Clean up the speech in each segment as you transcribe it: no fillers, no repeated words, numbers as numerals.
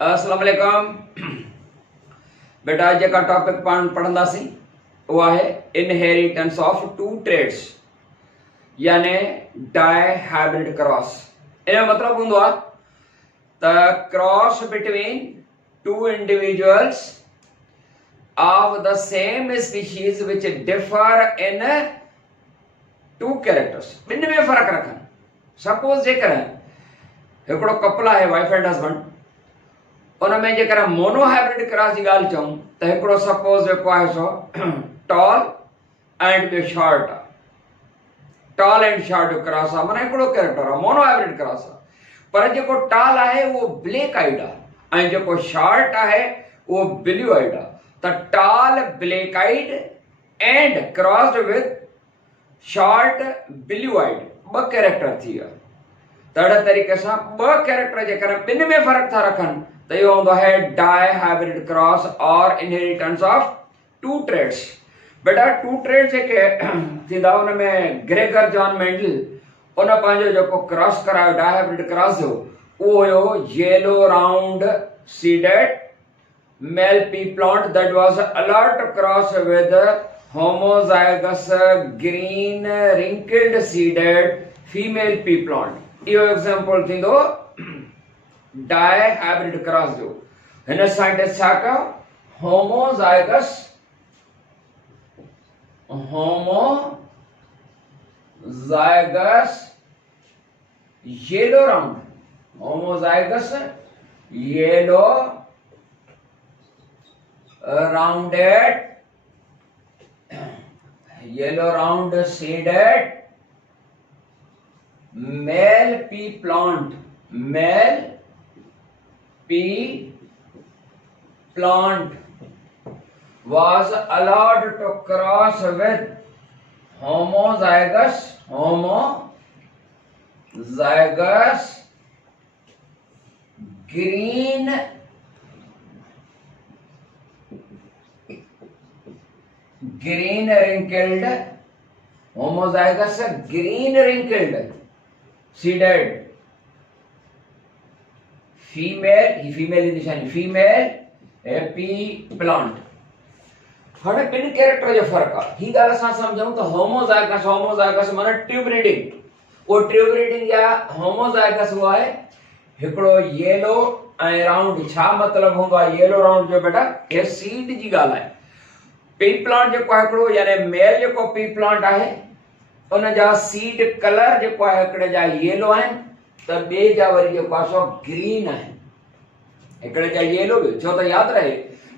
अस्सलाम वालेकुम। बेटा जेका टॉपिक पाण पढ़ंदासीं उहा आहे इनहेरिटेंस ऑफ टू ट्रेड्स यानी डाई हाइब्रिड क्रॉस। इन जो मतलब हूंदो आहे त cross between two individuals of the same species which differ in two characters, ॿिनि में फ़र्क़ु रखनि। सपोज जेकर हिकिड़ो कपल आहे वाइफ एंड हस्बैंड, उनमें जेकर मोनो हाइब्रिड क्रॉस जी ॻाल्हि चऊं त हिकिड़ो सपोज जेको आहे सो टॉल एंड ॿियो शॉर्ट आहे। टॉल एंड शॉर्ट जो क्रॉस आहे, माना हिकिड़ो कैरेक्टर आहे, मोनो हाइब्रिड क्रॉस आहे। पर जेको टॉल आहे उहो ब्लैक आइड आहे ऐं जेको शॉर्ट आहे उहो ब्लू आइड आहे। त tall black eyed and crossed with short blue eyed ॿ कैरेक्टर थी विया। त अहिड़े तरीक़े सां ॿ कैरेक्टर जेकर ॿिनि में फ़र्क़ु था रखनि त इहो हूंदो आहे डाई हाइब्रिड क्रॉस और इनहेरिटेंस ऑफ टू ट्रेड्स। बेटा टू ट्रेड्स जेके थींदा उनमें ग्रेगर जॉन मेंडल उन पंहिंजो जेको क्रॉस करायो डाई हाइब्रिड क्रॉस जो उहो हुयो yellow round seeded male pea plant that was alert cross with homozygous green wrinkled seeded female pea plant. इहो एग्जांपल थींदो डाई हाइब्रिड क्रॉस जो। हिन साइंटिस्ट छा कयो, homozygous yellow round, homozygous yellow round seeded male pea plant was allowed to cross with homozygous green wrinkled seeded female pea plant. हाणे ॿिनि character जो फ़र्क़ु आहे। ही ॻाल्हि असां सम्झूं त होमोजाइगस माना ट्यूब ब्रीडिंग। उहो ट्यूब ब्रीडिंग या होमोजाइगस उहो आहे हिकिड़ो येलो ऐं राउंड। छा मतिलबु हूंदो आहे येलो राउंड जो? बेटा हे सीड जी ॻाल्हि आहे। पी प्लांट जेको आहे हिकिड़ो यानी मेल जेको पी प्लांट आहे उन जा सीड कलर जेको आहे हिकिड़े जा येलो आहिनि त ॿिए जा वरी जेको आहे सो ग्रीन आहिनि। हिकिड़े जा येलो बि, छो त यादि रहे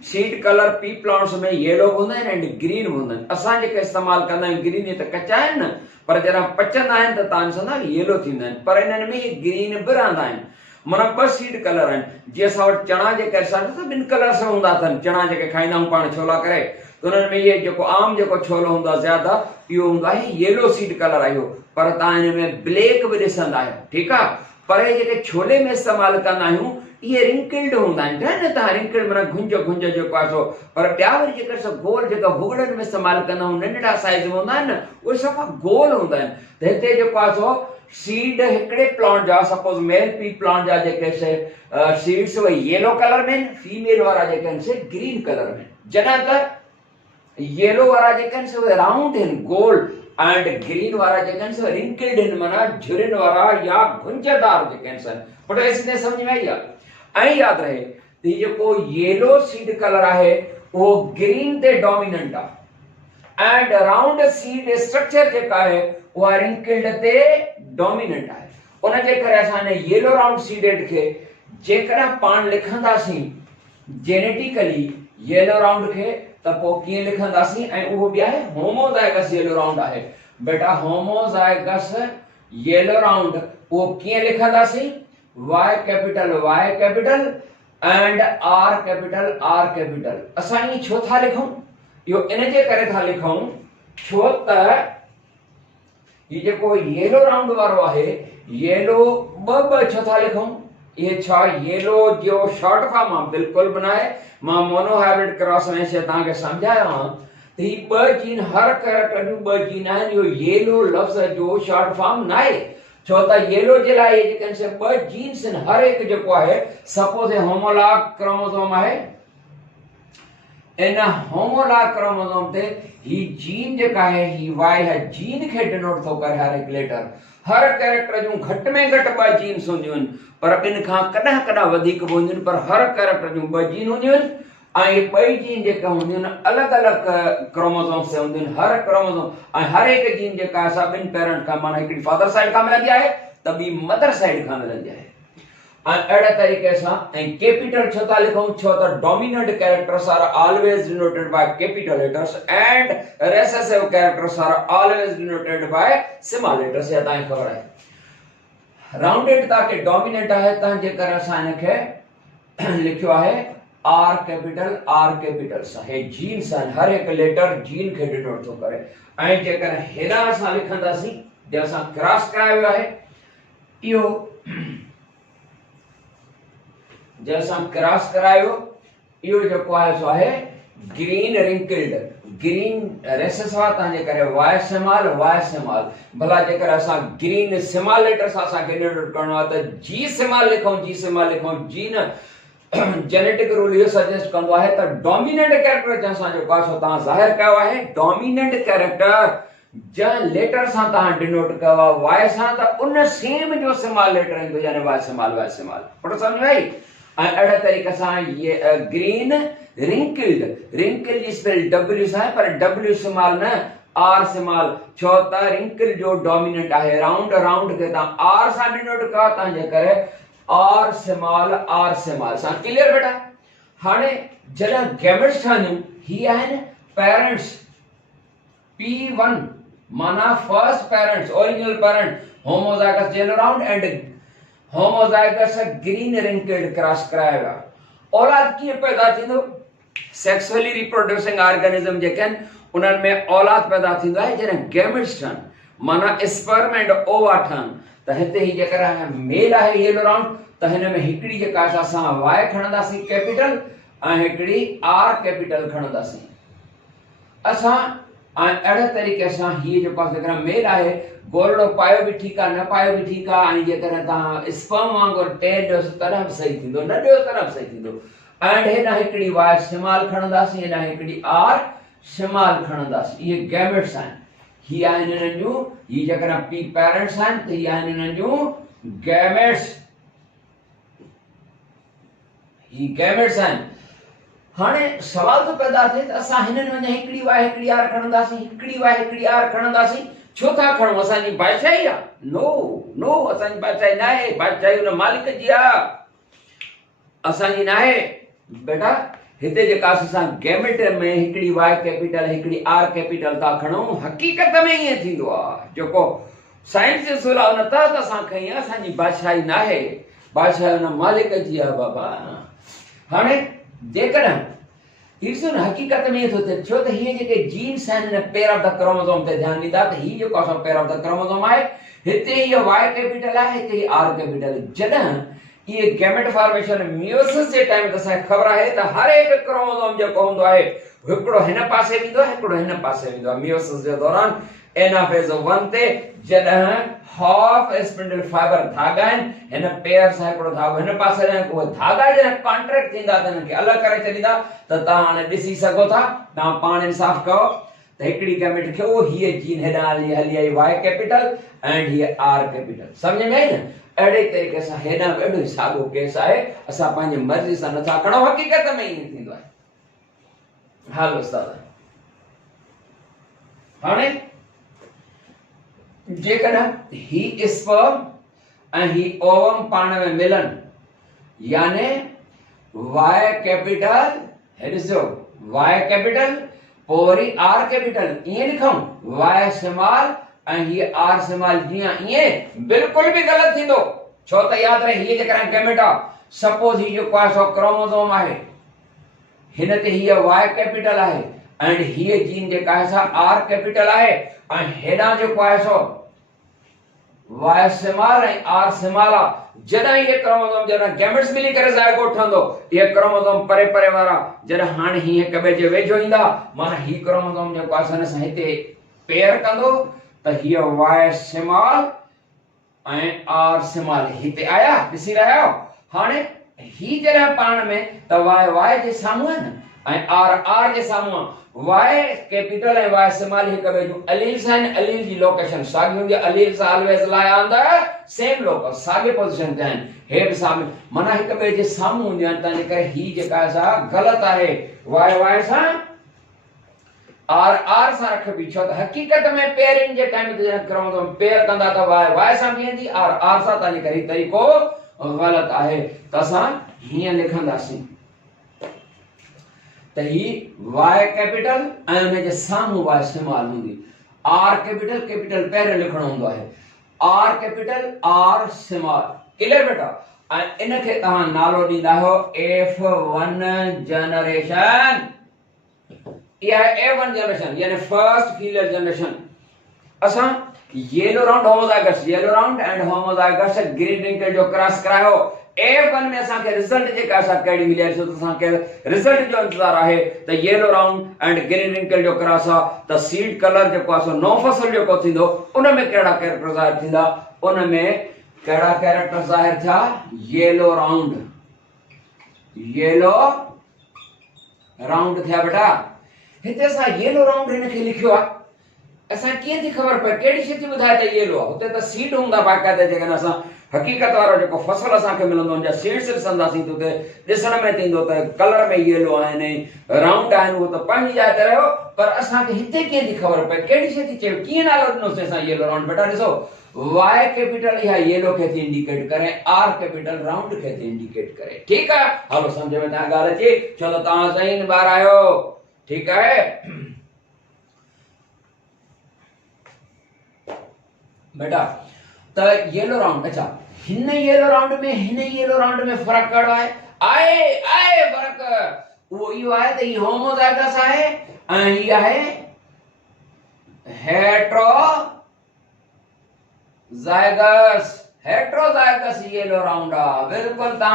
सीड कलर पी प्लांट्स में येलो हूंदा आहिनि ऐं ग्रीन हूंदा आहिनि। असां जेके इस्तेमालु कंदा आहियूं ग्रीन त कचा आहिनि न, पर जॾहिं पचंदा आहिनि त तव्हां ॾिसंदा येलो थींदा आहिनि, पर इन्हनि में ग्रीन बि रहंदा आहिनि। माना ॿ सीड कलर आहिनि। जीअं असां वटि चणा जेके असां ॿिनि कलर सां हूंदा अथनि, चणा जेके खाईंदा आहियूं पाण छोला करे, त उन्हनि में इहे जेको आम जेको छोलो हूंदो आहे ज़्यादा इहो हूंदो आहे येलो सीड कलर आहे इहो, पर तव्हां हिन में ब्लैक बि ॾिसंदा आहियो। ठीकु आहे, पर इहे जेके छोले में इस्तेमालु कंदा आहियूं इहे रिंकल्ड हूंदा आहिनि। न तव्हां रिंकल्ड माना गुंज जेको आहे सो, पर ॿिया वरी जेके गोल जेका भुॻड़नि में इस्तेमालु कंदा आहियूं नंढड़ा साइज़ में हूंदा आहिनि न, उहे सफ़ा गोल हूंदा आहिनि। त हिते जेको आहे सो सीड हिकिड़े प्लांट जा सपोज मेल पी प्लांट जा जेके सीड्स उहे येलो कलर में आहिनि, फीमेल वारा जेके आहिनि से ग्रीन कलर में। जॾहिं त येलो वारा जेके आहिनि से राउंड आहिनि गोल एंड ग्रीन वारा जेके आहिनि से रिंकल्ड आहिनि माना झुरियुनि वारा या गुंजदार जेके आहिनि। पर इसने समझ में आई आहे। ऐं यादि रहे त जेको येलो सीड कलर आहे उहो ग्रीन ते डोमिनेंट आहे एंड राउंड सीड स्ट्रक्चर जेका आहे उहा रिंकल्ड ते डोमिनेंट आहे। उन जे करे असां हिन येलो राउंड सीडेड खे जेकॾहिं पाण लिखंदासीं जेनेटिकली येलो राउंड खे त पोइ कीअं लिखंदासीं, ऐं उहो बि आहे होमोजाइगस येलो राउंड आहे। बेटा होमोजाइगस येलो राउंड उहो कीअं लिखंदासीं? Y capital and R capital. असां ईअं छो था लिखूं? इहो इन जे करे था लिखूं छो त ये जेको येलो राउंड वारो आहे येलो ॿ छो था लिखूं? ये छा येलो जो शॉर्ट फॉर्म आहे? बिल्कुलु बि न आहे। मां मोनो हाइब्रिड क्रॉस में से तव्हांखे सम्झायो आहे त ही ॿ जीन हर कैरेक्टर जूं ॿ जीन आहिनि। इहो येलो लफ़्ज़ जो शॉर्ट फॉर्म न आहे, छो त येलो जे लाइ ये जेके से ब जीन्स इन हर एक जेको आहे सपोज होमोलॉग क्रोमोसोम आहे इन होमोलॉग क्रोमोसोम ते ही जीन जेका है ही वाई है जीन खे डिनोट थो करे हर एक लेटर हर कैरेक्टर जो घट में घट ब जीन्स हुंदियूं पर इन खां कॾहिं कॾहिं वधीक हुंदियूं पर हर कैरेक्टर जो ब जीन हुंदियूं आई ॿई जीन जेका हुंदियूं अलग अलग क्रोमोसोम से हुंदियूं हर क्रोमोसोम हर एक जीन जेका असां ॿिनि पेरेंट खां माना हिकिड़ी फादर साइड खां मिलंदी आहे त ॿी मदर साइड खां मिलंदी आहे अहिड़े तरीक़े सां कैपिटल छो था लिखूं छो त dominant characters are always denoted by capital letters and recessive characters are always denoted by small letters या तव्हांखे ख़बर आहे राउंडेड ताकि डोमिनेंट आहे त जेकर असां इनखे लिखियो आहे आर कैपिटल सां जीन्स आहिनि हर एक लेटर जीन खे डिनोट थो करे ऐं जेकर हेॾा असां लिखंदासीं जंहिंसां क्रॉस करायो वियो आहे इहो जैसा क्रॉस करायो इहो जेको आहे सो आहे ग्रीन रिंकल्ड ग्रीन रेसेसवा तांजे करे वाई स्मॉल भला जेकर असां ग्रीन स्मॉल लेटर सां असां खे डिनोट करणो आहे त जी स्मॉल लिखूं जी न जेनेटिक रूल इहो सजेस्ट कंदो आहे त डोमिनेंट कैरेक्टर जंहिंसां जेको आहे सो तव्हां ज़ाहिर कयो आहे डोमिनेंट कैरेक्टर जंहिं लेटर सां तव्हां डिनोट कयो आहे वाई सां त उन सेम जो स्मॉल लेटर ईंदो यानी वाई स्मॉल पुट सम्झ में आई अहिड़े तरीक़े सां ये ग्रीन रिंकल्ड स्पेल डब्ल्यू सां पर डब्ल्यू स्मॉल न आर स्मॉल छो त रिंकल जो डोमिनेंट आहे राउंड खे तव्हां आर सां डिनोट कयो तव्हांजे करे आर स्मॉल सां क्लियर बेटा हाणे जॾहिं गैमेट्स ठहंदियूं ही आहिनि पेरेंट्स P1 माना first parents original parent homozygous yellow round and homozygous green wrinkled cross कराया औलाद कीअं पैदा थींदो सेक्सुअली रिप्रोड्यूसिंग ऑर्गेनिज्म जेके आहिनि उन्हनि में औलाद पैदा थींदो आहे जॾहिं गैमेट्स ठहनि माना स्पर्म एंड ओवा ठहनि त हिते ही जेकर मेल आहे येलो राउंड त हिन में हिकिड़ी जेका असां वाई खणंदासीं कैपिटल ऐं हिकिड़ी आर कैपिटल खणंदासीं असां अहिड़े तरीक़े सां हीअ जेको जेकर मेल आहे गोलड़ो पायो बि ठीकु आहे न पायो बि ठीकु आहे ऐं जेकर तव्हां स्पर्म वांगुरु टेर ॾियोसि तॾहिं बि सही थींदो न ॾियो तॾहिं बि सही थींदो एंड हेॾां हिकिड़ी वाई स्मॉल खणंदासीं हेॾां हिकिड़ी आर स्मॉल खणंदासीं इहे गैमेट्स आहिनि ही आहिनि हिननि जूं ही जेकर पी पेरेंट्स आहिनि त ही आहिनि हिननि जूं गैमेट्स ही गैमेट्स आहिनि हाणे सवाल तो पैदा थिए त असां हिननि वञा हिकिड़ी वाई हिकिड़ी आर खणंदासीं हिकिड़ी वाई हिकिड़ी आर खणंदासीं छो था खणूं असांजी बादशाही आहे नो असांजी बादशाही न आहे बादशाही उन मालिक जी आहे असांजी न आहे बेटा हिते जेका असां गैमेट में हिकिड़ी वाई कैपिटल हिकिड़ी आर कैपिटल था खणूं हक़ीक़त में ईअं थींदो आहे जेको साइंस जे सुला उन तहत असां खई आहे असांजी बादशाही न आहे बादशाही उन मालिक जी आहे बाबा हाणे जेकॾहिं ॾिसो न हक़ीक़त में थो थिए छो त हीअ जेके जीन्स आहिनि पेयर ऑफ द क्रोमोसोम ते ध्यानु ॾींदा त हीअ जेको असां पेयर ऑफ द क्रोमोसोम आहे हिते हीअ वाई कैपिटल आहे हिते हीअ आर कैपिटल जॾहिं ये गैमेट फॉर्मेशन मियोसिस जे टाइम ते असांखे ख़बर आहे त हर हिकु क्रोमोसोम जेको हूंदो आहे हिकिड़ो हिन पासे वेंदो आहे हिकिड़ो हिन पासे वेंदो आहे मियोसिस जे दौरान एनाफेज 1 ते जॾहिं हाफ स्पिंडल फाइबर धागा आहिनि हिन पेयर सां हिकिड़ो धागो हिन पासे उहे धागा जॾहिं कॉन्ट्रैक्ट थींदा त हिनखे अलॻि करे छॾींदा त तव्हां हाणे ॾिसी सघो था तव्हां पाण इंसाफ़ कयो त हिकिड़ी गैमेट खे हीअ जीन हेॾां हली आई वाई कैपिटल एंड हीअ आर कैपिटल सम्झ में आई न अहिड़े तरीक़े सां हेॾां अहिड़ो ई साॻियो केस आहे असां पंहिंजी मर्ज़ी सां नथा खणूं हक़ीक़त में ईअं थींदो आहे हाल उस्ताद हाणे जेकॾहिं ही स्पर्म ऐं ही ओवम पाण में मिलनि यानी वाई कैपिटल हे ॾिसो वाई कैपिटल पोइ वरी आर कैपिटल ईअं लिखूं वाई स्मॉल ऐं हीअ आर स्मॉल जीअं ईअं बिल्कुल भी गलत थींदो छो त यादि रहे हीअ जेकर गैमेट आहे सपोज हीअ जेको आहे सो क्रोमोसोम आहे हिन ते हीअ वाई कैपिटल आहे एंड हीअ जीन जेका आहे सा आर कैपिटल आहे ऐं हेॾां जेको आहे सो वाई स्मॉल ऐं आर स्मॉल आहे जॾहिं ये क्रोमोसोम जॾहिं गैमेट्स मिली करे ज़ाइगोट ठहंदो ये क्रोमोसोम परे परे वारा जॾहिं हाणे ही हिक ॿिए जे वेझो ईंदा माना ही क्रोमोसोम जेको आहे हिन सां हिते पेयर कंदो त हीअ वाई स्मॉल ऐं आर स्मॉल हिते आया ॾिसी रहिया आहियो। हाणे ही जॾहिं पाण में त वाई वाई जे साम्हूं आहे न ऐं आर आर जे साम्हूं आहे। वाई कैपिटल ऐं वाई स्मॉल हिक ॿिए जूं अलील्स आहिनि। अलील जी लोकेशन साॻी हूंदी आहे। Alleles always lie on the same locus, साॻे पोजीशन ते आहिनि। हे बि साम्हूं माना हिक ॿिए जे साम्हूं हूंदियूं आहिनि। तंहिंजे करे ही जेका आहे ग़लति आहे। वाई वाई सां आर आर सां रखबी, छो त हक़ीक़त में पेयरिंग जे टाइम ते जॾहिं करूं त पेयर कंदा त वाई वाई सां बीहंदी, आर आर सां। तंहिंजे करे ही तरीक़ो ग़लति आहे। त असां हीअं लिखंदासीं त ही वाई कैपिटल ऐं उन जे साम्हूं वाई स्मॉल हूंदी। आर कैपिटल कैपिटल पहिरियों लिखणो हूंदो आहे। Are capital R small. Clear बेटा? ऐं इनखे तव्हां नालो ॾींदा हो F1 जनरेशन। यह A1 जनरेशन यानी फर्स्ट फीलियर जनरेशन। असां yellow round homozygous, yellow round and homozygous green wrinkle जो क्रॉस करायो। A1 में असां के रिजल्ट जेका असां कहिड़ी मिली आहे, त असां के रिजल्ट जो इंतजार आहे त yellow round and green wrinkle जो क्रॉस आहे। त सीड कलर जेको आहे सो नौ फसल जेको थींदो उन में कहिड़ा कैरेक्टर ज़ाहिर थींदा? उन में कहिड़ा कैरेक्टर ज़ाहिर थिया? येलो राउंड, येलो राउंड थिया बेटा। हिते असां येलो राउंड हिनखे लिखियो आहे। असां कीअं थी ख़बर पए कहिड़ी शइ थी ॿुधाए त येलो आहे? हुते त सीड हूंदा बाक़ाइदा। जेकॾहिं असां हक़ीक़त वारो जेको फसल असांखे मिलंदो हुन जा सीड्स ॾिसंदासीं त हुते ॾिसण में थींदो त कलर में येलो आहिनि, राउंड आहिनि। उहो त पंहिंजी जाइ ते रहियो, पर असांखे हिते कीअं थी ख़बर पए कहिड़ी शइ थी चए? कीअं नालो ॾिनोसीं असां येलो राउंड? बेटा ॾिसो, वाई कैपिटल इहा येलो खे थी इंडिकेट करे, आर कैपिटल राउंड खे थी इंडिकेट करे। ठीकु आहे? हलो सम्झ में तव्हां ॻाल्हि अचे? छो त तव्हां ज़हीन ॿार आहियो। ठीक है बेटा? तो येलो राउंड, अच्छा हिन येलो राउंड में फर्क कड़ो है? आए फर्क वो यो है त ये होमोजाइगस है ऐं ये है हेट्रोजाइगस येलो राउंड आ। बिल्कुल ता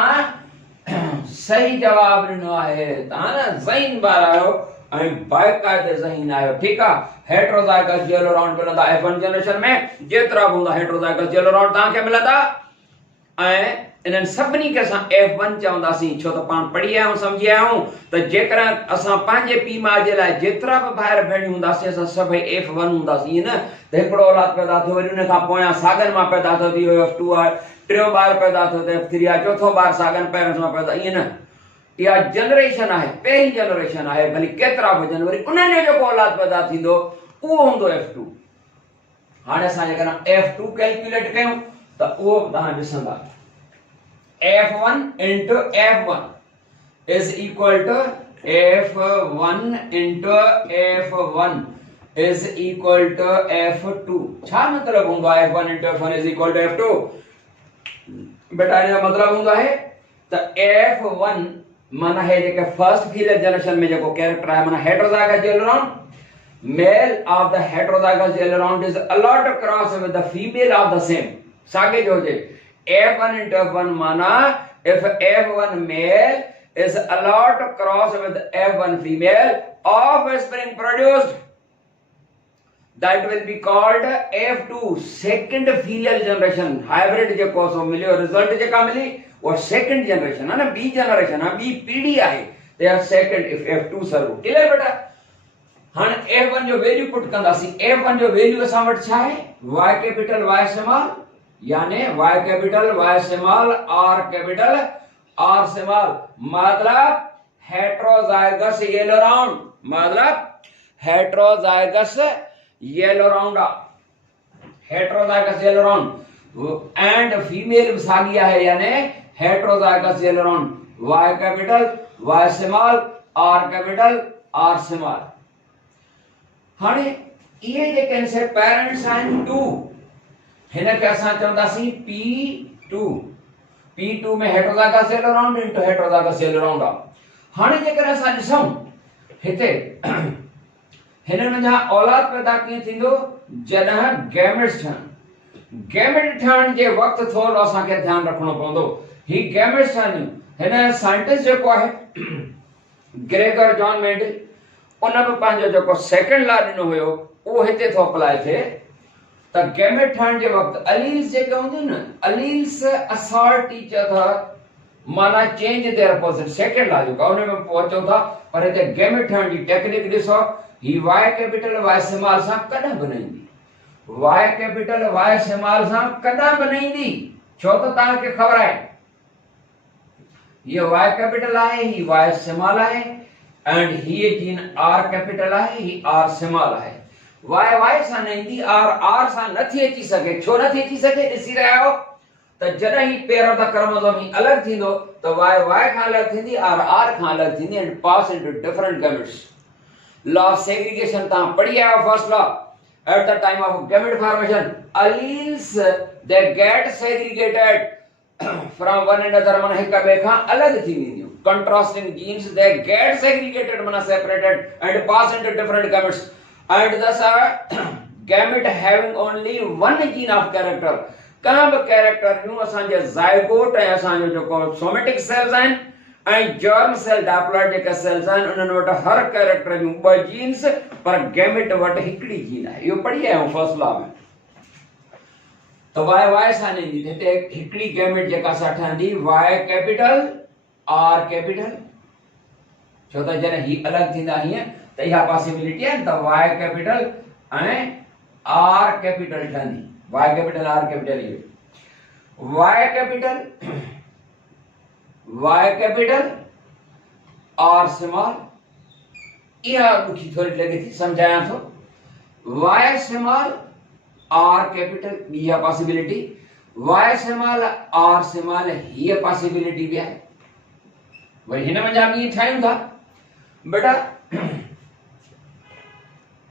सही जवाब ॾिनो आहे। तव्हां न ज़हीन ॿार आहियो ऐं बाक़ाइदे ज़हीन आहियो। ठीकु आहे? हेट्रोजाइगस येलो राउंड मिलंदा F1 जनरेशन में। जेतिरा बि हूंदा हेट्रोजाइगस येलो राउंड तव्हांखे मिलंदा। ऐं इन्हनि सभिनी खे असां F1 चवंदासीं, छो त पाण पढ़ी आया आहियूं, सम्झी आया आहियूं त जेकॾहिं असां पंहिंजे पीउ माउ जे लाइ जेतिरा बि भाइर भेणियूं हूंदासीं असां सभई F1 हूंदासीं। ईअं न त हिकिड़ो औलाद पैदा थियो, वरी उन खां पोयां सागनि मां पैदा थियो, इहो F2 आहे। टियों ॿार पैदा थियो त F3 आहे। चौथों ॿार सागनि पेरेंट्स मां पैदा, ईअं न। इहा जनरेशन आहे, पहिरीं जनरेशन आहे। भली केतिरा बि हुजनि, वरी उन्हनि जो जेको औलाद पैदा थींदो उहो हूंदो F2। हाणे असां जेकॾहिं F2 कैलकुलेट कयूं त उहो तव्हां ॾिसंदा। F1 into F1 is equal to F1 into F1 is equal to F2। छा मतलब हूंदो आहे F1 into F1 is equal to F2? बेटा इनजो मतलब हूंदो आहे त F1 माना है जेके फर्स्ट फीलियर जनरेशन में जेको कैरेक्टर आहे, माना heterozygous yellow round, male of the heterozygous yellow round is allowed to cross with the female of the same। सागे जो हुजे F1 into F1 माना if F1 male is allowed to cross with F1 female, offspring produced that will be called F2 second filial generation। hybrid जेको सो मिलियो, result जेका मिली वो second generation है ना, बी जनरेशन है, बी पीढ़ी आहे। They are second if F2 सर्व। क्लियर बेटा? हाणे F1 जो वैल्यू पुट कंदासीं। F1 जो वैल्यू असां वटि छा आहे? Y कैपिटल Y स्मॉल, यानी Y capital Y small R capital R small, मतलब हेट्रोजाइगस येलो राउंड, मतलब heterozygous yellow round, heterozygous yellow round. And female सागी आहे, यानी heterozygous yellow round, Y capital Y small R capital R small. हाणे ये जे कैसे parents आहिनि 2, हिनखे असां चवंदासीं P2। P2 में heterozygous yellow round into heterozygous yellow round आहे। हाणे जेकर असां ॾिसूं हिते हिननि जा औलाद पैदा कीअं थींदो? जॾहिं गैमेट्स ठहनि। गैमेट ठहण जे वक़्तु थोरो असांखे ध्यानु रखणो पवंदो। ही गैमेट्स ठहनि, हिन साइंटिस्ट जेको आहे ग्रेगर जॉन मेंडल, उन बि पंहिंजो जेको सेकंड लॉ ॾिनो हुयो उहो हिते थो अप्लाई थिए। त गैमेट ठहण जे वक्त अलील्स जेके हूंदियूं न, अलील्स असॉर्ट ईच अदर, माना चेंज देयर पोजीशन, सेकंड ला जेका उन में पहुचो था। पर हिते गैमेट ठहण जी टेक्निक ॾिसो, ही वाई कैपिटल वाई स्मॉल सां कॾहिं बनंदी, वाई कैपिटल वाई स्मॉल सां कॾहिं बनंदी, छो त तव्हांखे ख़बर आहे ये वाई कैपिटल आहे, ही वाई स्मॉल आहे, and he gene are capital आहे, ही आर स्मॉल आहे। वाई वाई सां न ईंदी, आर आर सां नथी अची सघे। छो नथी अची सघे? ॾिसी रहिया आहियो त जॾहिं ही पेयर ऑफ द क्रोमोसोम ही अलग थींदो त वाई वाई खां अलग थींदी, आर आर खां अलग थींदी, and pass into different gametes. Law of segregation तव्हां पढ़ी आयो, first law. At the time of gamete formation alleles they get segregated from one another, माना हिक ॿिए खां अलग थी वेंदियूं। contrasting genes they get segregated, माना separated and pass into different gametes, and thus gamete having only one gene of character। कंहिं बि character जूं असांजे ज़ाइगोट ऐं असांजो जेको सोमेटिक सेल्स आहिनि ऐं जर्म सेल डैप्लॉइड जेके सेल्स आहिनि उन्हनि वटि हर कैरेक्टर जूं ॿ जीन्स, पर गैमेट वटि हिकिड़ी जीन आहे। इहो पढ़ी आहियो फर्स्ट लॉ में। तो वाई वाई सां ईंदी, हिते हिकिड़ी गैमेट जेका सां ठहंदी वाई कैपिटल आर कैपिटल, छो त जॾहिं ही अलग थींदा हीअं त इहा पॉसिबिलिटी आहे त वाई कैपिटल ऐं आर कैपिटल ठहंदी, वाई कैपिटल आर कैपिटल। इहो वाई कैपिटल आर स्मॉल, इहा ॾुखी थोरी लॻे थी, सम्झायां थो। वाई स्मॉल आर कैपिटल हीअ possibility, Y small R small हीअ पॉसिबिलिटी भी आहे। वरी हिन में जाम ईअं ठाहियूं था बेटा,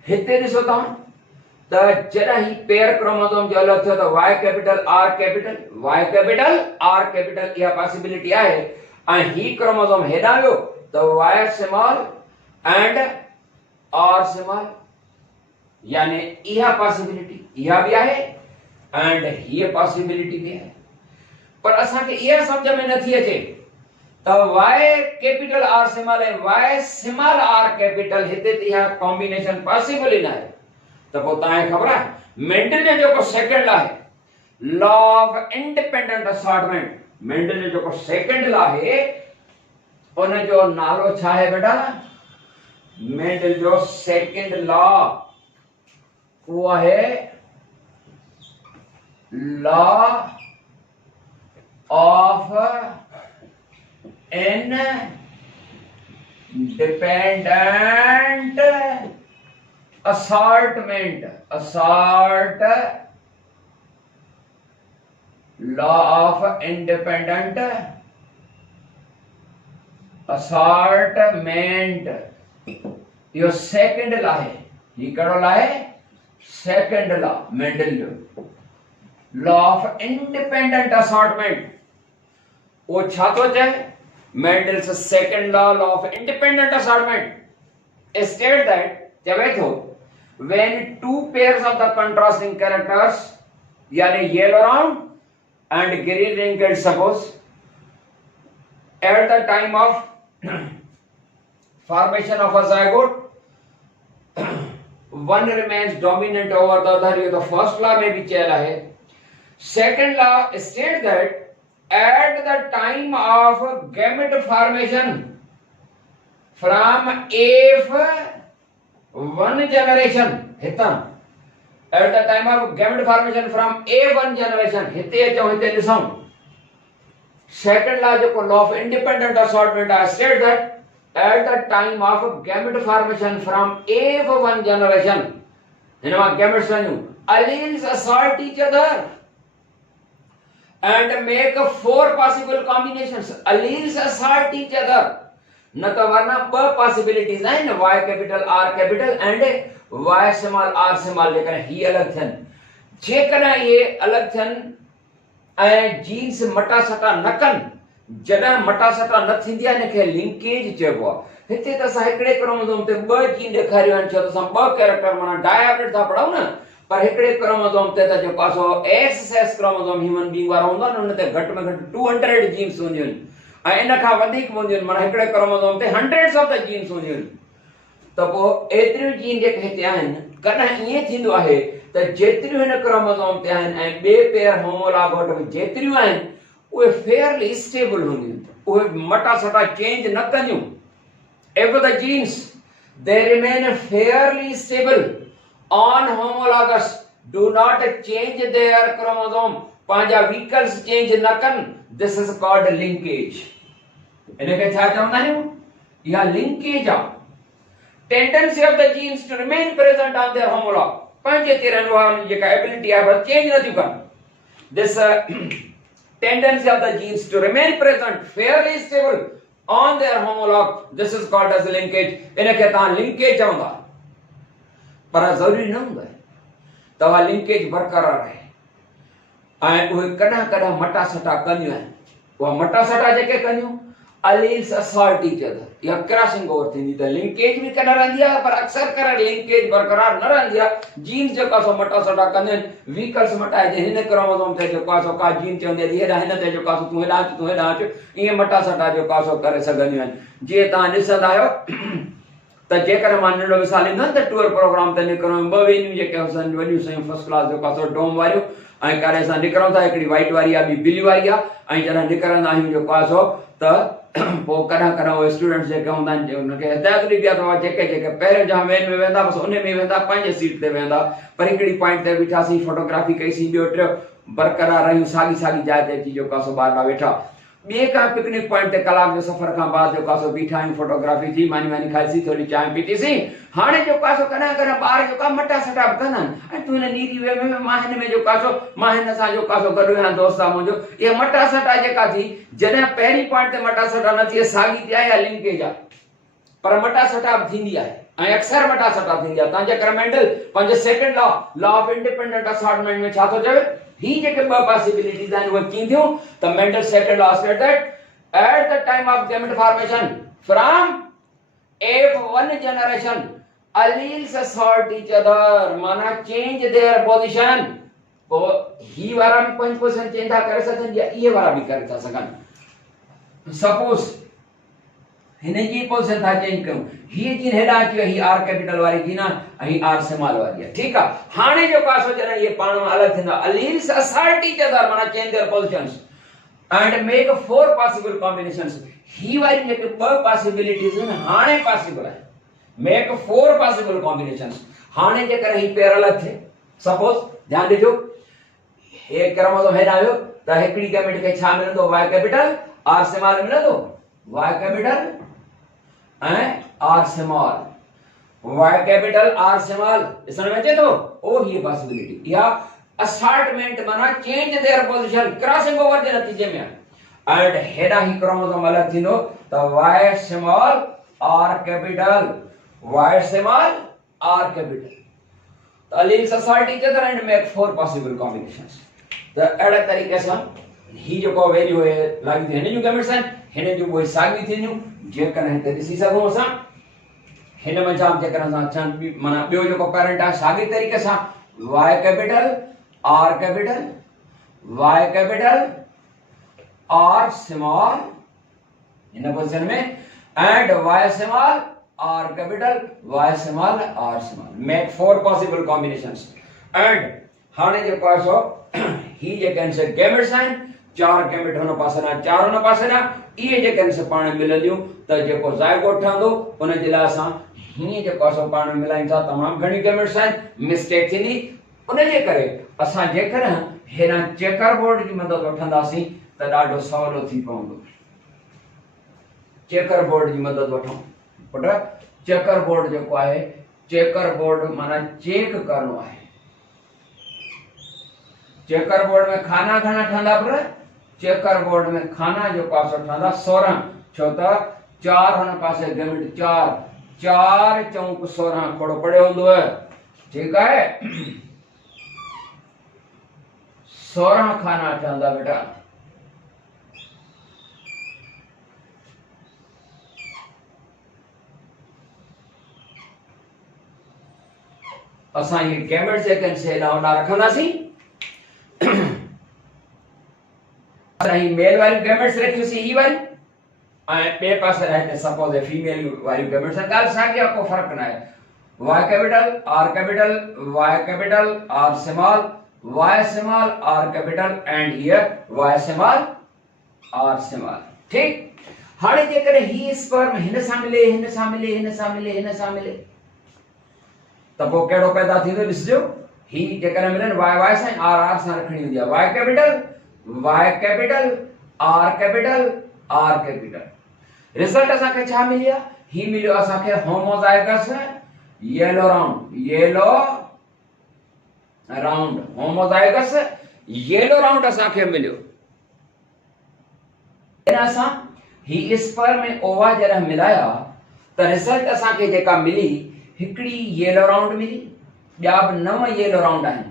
हिते ॾिसो तव्हां त जॾहिं ही पेयर क्रोमोसोम जो अलग थियो त Y capital R capital, Y capital R capital इहा पॉसिबिलिटी आहे, ऐं ही क्रोमोसोम हेॾां वियो त Y small and R small, यानी इहा पॉसिबिलिटी इहा भी आहे एंड हीअ पॉसिबिलिटी भी आहे। पर असांखे इहा सम्झ में नथी अचे त वाई कैपिटल आर स्मॉल ऐं वाई स्मॉल आर कैपिटल हिते त इहा कॉम्बिनेशन पॉसिबल ई न आहे। त पोइ तव्हांखे ख़बर आहे मेंडल जो जेको सेकंड लॉ आहे, law of independent assortment, Mendel जो जेको सेकंड लॉ आहे उन जो नालो छा आहे बेटा? मेंडल जो सेकंड लॉ वो है law of independent assortment, law of independent assortment, yo second law है। ये कड़ो लॉ है? सेकंड लॉ मेंडल जो लॉ ऑफ इंडिपेंडेंट असॉर्टमेंट। वो छा तो चए? Mendel's second law of independent assortment state that, चवे तो when two pairs of the contrasting characters, यानी yellow round and green wrinkled, suppose at the time of formation of a zygote one remains dominant over the other, ये तो first law में भी चला है। Second law state that at the time of gamete formation from A1 generation, हिता at the time of gamete formation from A1 generation, हिते अचो हिते ॾिसूं। सेकंड लॉ जो लॉ ऑफ इंडिपेंडेंट असॉर्टमेंट आहे, state that at the time of gamete formation from A1 generation, इनमें gametes आहियूं, alleles assort each other and make 4 possible combinations। alleles assort each other, न तो वरना 2 possibilities आहिनि, y capital r capital and y small r small, जेकॾहिं ही अलग थियनि। जेकॾहिं ये अलग थियनि ऐं जीन्स मटा सटा न कनि, जॾहिं मटा सटा न थींदी आहे इनखे लिंकेज चइबो आहे। हिते त असां हिकिड़े क्रोमोसोम ते 2 जीन ॾेखारियूं आहिनि, छो त असां 2 कैरेक्टर माना डायहेब्रिड था पढ़ूं न, पर हिकिड़े क्रोमोसोम ते त जेको आहे x sex chromosome human being वारो हूंदो आहे न, उन ते घटि में घटि 200 जीन्स हूंदियूं आहिनि ऐं इन खां वधीक हूंदियूं आहिनि, माना हिकिड़े क्रोमोसोम ते हंड्रेड्स ऑफ द जीन्स हूंदियूं आहिनि। त पोइ एतिरियूं जीन जेके हिते आहिनि कॾहिं ईअं थींदो आहे त जेतिरियूं हिन क्रोमोसोम ते आहिनि ऐं ॿिए पेयर होमोलॉग में जेतिरियूं आहिनि उहे फेयरली स्टेबल हूंदियूं, उहे मटा सटा चेंज न कंदियूं। If the genes they remain fairly stable on homologous, do not change their chromosome, पंहिंजा व्हीकल्स चेंज न कनि, this is called linkage। इनखे छा चवंदा आहियूं? इहा लिंकेज आहे। tendency of the genes to remain present on their homolog, पंहिंजे ते रहणो आहे, जेका एबिलिटी आहे बस चेंज नथियूं कनि। this tendency of the genes to remain present fairly stable on their homolog, this is called as linkage। इनखे तव्हां लिंकेज चवंदा, पर ज़रूरी न हूंदो आहे तव्हां लिंकेज बरक़रार रहे। ऐं उहे कॾहिं कॾहिं मटा सटा कंदियूं आहिनि। उहा मटा सटा जेके कंदियूं alleles assault each other, या क्रॉसिंग ओवर थींदी, त लिंकेज बि कॾहिं रहंदी आहे, पर अक्सर करे लिंकेज बरक़रार न रहंदी आहे। जीन्स जेका सो मटा सटा कंदियूं आहिनि, व्हीकल्स मटाइजे, हिन क्रोमोसोम ते जेको आहे सो का जीन चवंदी आहे हेॾा हिन ते जेको आहे तूं हेॾां अचु, तूं हेॾां अचु, ईअं मटा सटा जेको आहे सो करे सघंदियूं आहिनि। जीअं तव्हां ॾिसंदा आहियो त जेकर मां नंढो मिसाल ॾींदुमि त टूर प्रोग्राम ते निकिरूं, ॿ वेनियूं जेके असां वॾियूं सायूं फर्स्ट क्लास जेको आहे सो डोम वारियूं, ऐं काॾे असां निकिरूं था, हिकिड़ी वाइट वारी आहे, ॿी ब्लू वारी आहे, ऐं जॾहिं निकिरंदा आहियूं जेको आहे सो त पोइ कॾहिं कॾहिं उहे स्टूडेंट्स जेके हूंदा आहिनि उनखे हिदायत ॾिबी आहे त जेके जेके पहिरियों जहां वेन में वेंदा बसि उन में वेंदा, पंहिंजे सीट ते वेंदा, पर हिकिड़ी पॉइंट ते बीठासीं, फोटोग्राफी कईसीं, ॿियो टियों बरक़रार रहियूं, साॻी साॻी जाइ ते अची जेको आहे सो ॿार वेठा। ॿिए का पिकनिक पॉइंट ते कलाक जे सफ़र खां बाद जेको आहे सो बीठा आहियूं, फोटोग्राफी थी, मानी मानी खाईसीं, थोरी चांहि पीतीसीं। हाणे जेको आहे सो कॾहिं कॾहिं ॿार जेको आहे मटा सटा बि कंदा आहिनि, ऐं तूं हिन नीरी वे में मां हिन में जेको आहे सो मां हिन सां जेको आहे सो गॾु आहियां, दोस्त आहे मुंहिंजो। इहा मटा सटा जेका थी, जॾहिं पहिरीं पॉइंट ते मटा सटा न थिए, साॻी थी आहे या लिंकेज आहे, पर मटा सटा बि थींदी आहे, ऐं अक्सर मटा सटा थींदी आहे। तव्हां जेकर मेंडल पंहिंजे second law of independent assortment में छा थो चवे, ही जेके ॿ पॉसिबिलिटीज़ आहिनि उहे कीअं थियूं, त Mendel second law state that at the time of gamete formation from one generation alleles assert each other, माना change their position। पोइ ही वारा बि 5% चेंज था करे सघनि या इहे वारा बि करे था सघनि। सपोज हिन जी पोजीशन था चेंज कयूं, हीअ जीन हेॾां अची वई, ही आर कैपिटल वारी जीन आहे ऐं आर स्मॉल वारी आहे, ठीकु आहे। हाणे जेको आहे सो जॾहिं इहे पाण में अलॻि थींदा, alleles assert each other, माना change their positions and make 4 possible combinations। ही वारी जेके 2 possibilities आहिनि हाणे पॉसिबल आहे, make 4 possible combinations। हाणे जेकर ही पेयर अलॻि थिए, सपोज ध्यान ॾिजो, हे क्रोमोसोम हेॾां आयो त हिकिड़ी गैमेट खे छा मिलंदो, वाई कैपिटल आर स्मॉल मिलंदो, वाई कैपिटल ऐं R small, Y capital R small ॾिसण में अचे थो। ओ ही पॉसिबिलिटी, इहा असॉर्टमेंट माना change their position, crossing over जे नतीजे में, एंड हेॾा ही क्रोमोसोम अलॻि थींदो त Y small R capital, Y small R capital, त alleles assert each other and make 4 possible combinations। त अहिड़े तरीक़े सां ही जेको वैल्यू आहे लॻी थी, हिन जूं गैमेट्स आहिनि, हिन जूं उहे साॻियूं थींदियूं, जेकॾहिं हिते ॾिसी सघूं असां, हिन में जाम जेकर असां अचनि माना ॿियो जेको पेरेंट आहे साॻी तरीक़े सां Y capital R capital, Y capital R small in position में, and Y small R capital, Y small R small, make 4 possible combinations. And हाणे जेको आहे सो ही जेके आहिनि से गैमेट्स आहिनि, 4 गैमेट हुन पासे ना 4 हुन पासे ना, इहे जेके आहिनि से पाण मिलंदियूं त जेको ज़ाइगोट ठहंदो उन जे लाइ असां हीअं जेको आहे सो पाण में मिलायूं था। तमामु घणी गैमेट्स आहिनि, मिस्टेक थींदी, उन जे करे असां जेकर हेॾां चेकर बोर्ड जी मदद वठंदासीं त ॾाढो सवलो थी पवंदो। चेकर बोर्ड जी मदद वठूं पुट, चेकर बोर्ड जेको आहे, चेकर बोर्ड माना चेक करणो आहे। चेकर बोर्ड में खाना घणा ठहंदा पर, चेकर बोर्ड में खाना जेको आहे सो ठहंदा 16, छो त 4 हुन पासे गैमेट 4, 4 चौक 16 खोड़ो पढ़ियो हूंदो, ठीकु आहे। 16 खाना ठहंदा बेटा। असां ये गैमेट्स जेके आहिनि से हेॾां होॾां रखंदासीं, असां ही मेल वारी गैमेट्स रखियोसीं ही वारी, ऐं ॿिए पासे रहते सपोज फीमेल वारी गैमेट्स, ॻाल्हि साॻी आहे, को फ़र्क़ु न आहे। Y capital, R capital, Y capital, R small, Y small, R capital, and here Y small, R small. ठीक। हाणे जेकर ही स्पर्म हिन सां मिले, हिन सां मिले, हिन सां मिले, हिन सां मिले, त पोइ कहिड़ो पैदा थींदो ॾिसजो। ही जेकर मिलन Y Y सां, R R सां रखणी हूंदी आहे। Y capital, Y capital, R capital, R capital। Result असांखे छा मिलिया? ही मिलियो असांखे homozygous yellow round, yellow round, homozygous yellow round असांखे मिलियो। इन असां ही स्पर्म में ओवा जॾहिं मिलाया त रिजल्ट असांखे जेका मिली, हिकड़ी येलो राउंड मिली, ॿिया बि 9 येलो राउंड आहिनि,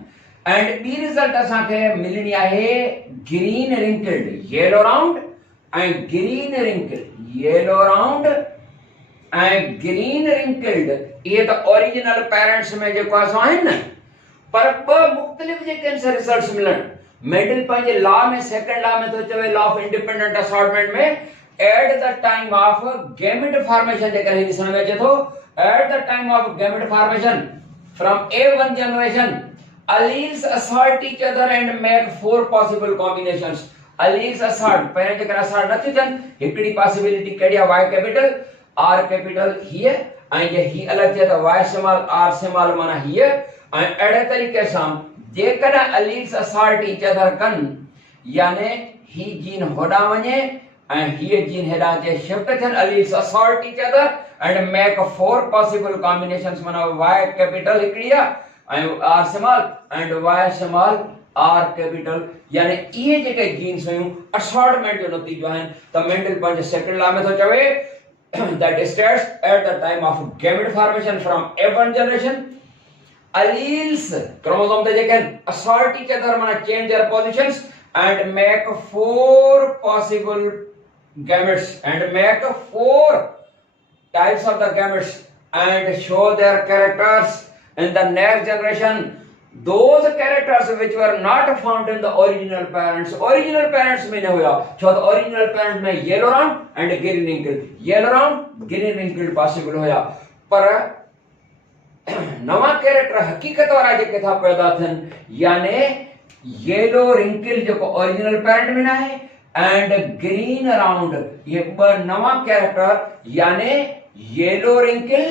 एंड ॿी रिजल्ट असांखे मिलणी आहे ग्रीन रिंकल्ड येलो राउंड ऐं ग्रीन रिंकल्ड येलो राउंड ऐं ग्रीन रिंकल्ड। ये तो ओरिजिनल पेरेंट्स में जेको असां आहिनि न, पर ॿ मुख़्तलिफ़ जेके रिजल्ट्स मिलन। मेंडल पंहिंजे लॉ में, सेकंड लॉ में तो चवे, लॉ ऑफ इंडिपेंडेंट असॉर्टमेंट में, at the time of gamete formation जेकर ही ॾिसण में अचे थो, at the time of gamete formation from A1 generation alleles assort each other and make 4 possible combinations। alleles assort, पहिरें जेकर असॉर्ट नथी थियनि, हिकड़ी पॉसिबिलिटी कहिड़ी आहे? Y कैपिटल, R कैपिटल हीअ, ऐं जे ही अलॻि थिए त Y स्मॉल, R स्मॉल माना हीअ। ऐं अहिड़े तरीक़े सां जेकॾहिं alleles assort each other कनि, यानी ही जीन होॾां वञे ऐं हीअ जीन हेॾां अचे, शिफ्ट थियनि, alleles assort each other and make 4 possible combinations, माना Y कैपिटल हिकड़ी आहे ऐं R small and Y small R capital, यानी इहे जेके जीन्स हुयूं असॉर्टमेंट जो नतीजो आहिनि। त मेंडल पंहिंजे सेकंड लॉ में थो चवे that states at the time of gamete formation from A1 generation alleles chromosome te JK assort each other माना change their positions and make 4 possible gametes and make 4 types of the gametes and show their characters in the next generation, those characters which were not found in the original parents। original parents में न हुआ, छो तो original parents में yellow round and green wrinkled, yellow round green wrinkled possible हुआ, पर नवा character हकीकत वारा जेके था पैदा थियनि, यानी येलो रिंकल जेको ओरिजिनल पेरेंट में न आहे एंड ग्रीन राउंड, ये ॿ नवा कैरेक्टर यानी yellow wrinkle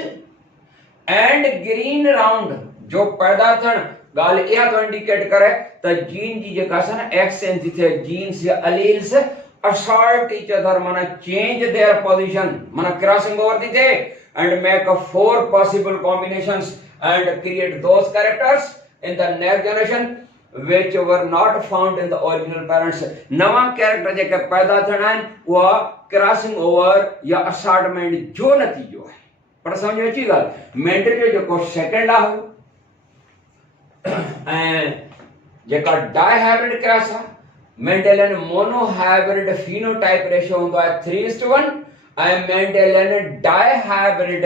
and green round जो पैदा थियण, ॻाल्हि इहा थो इंडिकेट करे त जीन जी जेका आहे न एक्सचेंज थी थिए, जीन्स या अलील्स असॉर्ट ईच अदर माना चेंज देयर पोजीशन, माना क्रॉसिंग ओवर थी थिए and make 4 possible combinations and create those characters in the next generation which were not found in the original parents। नवा character जेके पैदा थियणा आहिनि उहा crossing over या assortment जो नतीजो आहे। पर समझ में अची ॻाल्हि, मेंडल जो जेको सेकंड आहे ऐं जेका डाई हाइब्रिड क्रॉस आहे, Mendelian monohybrid phenotype ratio हूंदो आहे 3:1 ऐं Mendelian dihybrid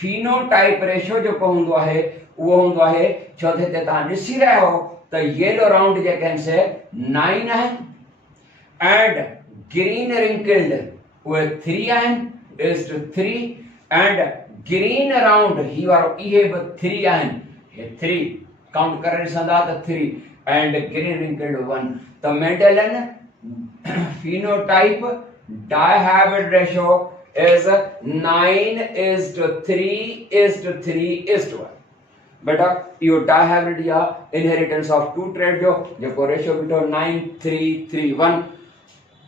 phenotype ratio जेको हूंदो आहे उहो हूंदो आहे, छो त हिते तव्हां ॾिसी रहिया हो त येलो राउंड जेके आहिनि से 9 आहिनि एंड ग्रीन रिंकल्ड उहे 3 आहिनि is to 3 and green round ही वारो इहे बि 3 आहिनि, हे 3 काउंट करे ॾिसंदा त 3 एंड ग्रीन रिंकल्ड 1। त Mendelian phenotype dihybrid ratio is 9:3:3:1। बेटा यो dihybrid या inheritance of two trait जो जेको रेशियो बीठो 9:3:3:1।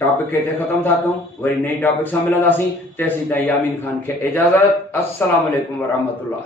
टॉपिक के खत्म था कयूं, वरी नई टॉपिक सां मिलंदासीं। तेसीं ताईं यामीन खान खे इजाज़त। अस्सलाम वालेकुम वरहमतुल्लाह।